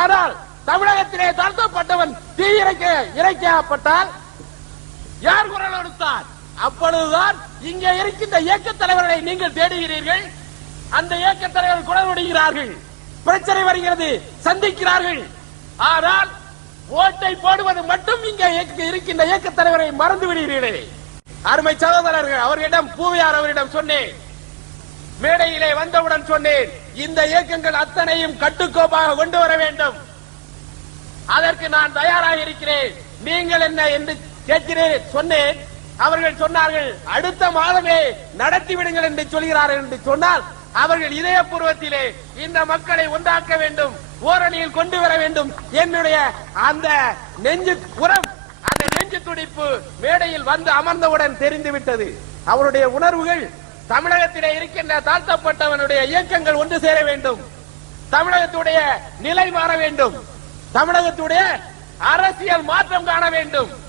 ஆனால் தமிழகத்திலே தாழ்த்தப்பட்டவன் தீ இறைக்க இறைக்கப்பட்டால் யார் குரல் எடுத்தார் அப்பொழுதுதான் இங்கே இருக்கின்ற இயக்க தலைவர்களை நீங்கள் தேடுகிறீர்கள். அந்த இயக்க தலைவர் குரல் விடுகிறார்கள் பிரச்சனை வருகிறது. சந்திக்கிறார்கள். ஆனால் ஓட்டை போடுவது மட்டும் இங்கே இருக்கின்ற இயக்க தலைவரை மறந்து விடுகிறீர்களே அருமை சகோதரர்கள் அவர்களிடம் பூவியார் அவரிடம் சொன்னேன். மேடையிலே வந்தவுடன் சொன்னேன் இந்த இயக்கங்கள் அத்தனையும் கட்டுக்கோப்பாக கொண்டு வர வேண்டும். அதற்கு நான் தயாராக இருக்கிறேன். நீங்கள் என்ன என்று கேட்கிறேன் சொன்னேன். அவர்கள் சொன்னார்கள் அடுத்த மாதமே நடத்தி விடுங்கள் என்று சொல்கிறார்கள் என்று சொன்னால் அவர்கள் இதயபூர்வத்திலே இந்த மக்களை உண்டாக்க வேண்டும் ஓரணியில் கொண்டு வர வேண்டும். என்னுடைய அந்த நெஞ்சு உரம் அந்த நெஞ்சு துடிப்பு மேடையில் வந்து அமர்ந்தவுடன் தெரிந்துவிட்டது. அவருடைய உணர்வுகள் தமிழகத்திலே இருக்கின்ற தாழ்த்தப்பட்டவனுடைய இயக்கங்கள் ஒன்று சேர வேண்டும். தமிழகத்துடைய நிலை மாற வேண்டும். தமிழகத்துடைய அரசியல் மாற்றம் காண வேண்டும்.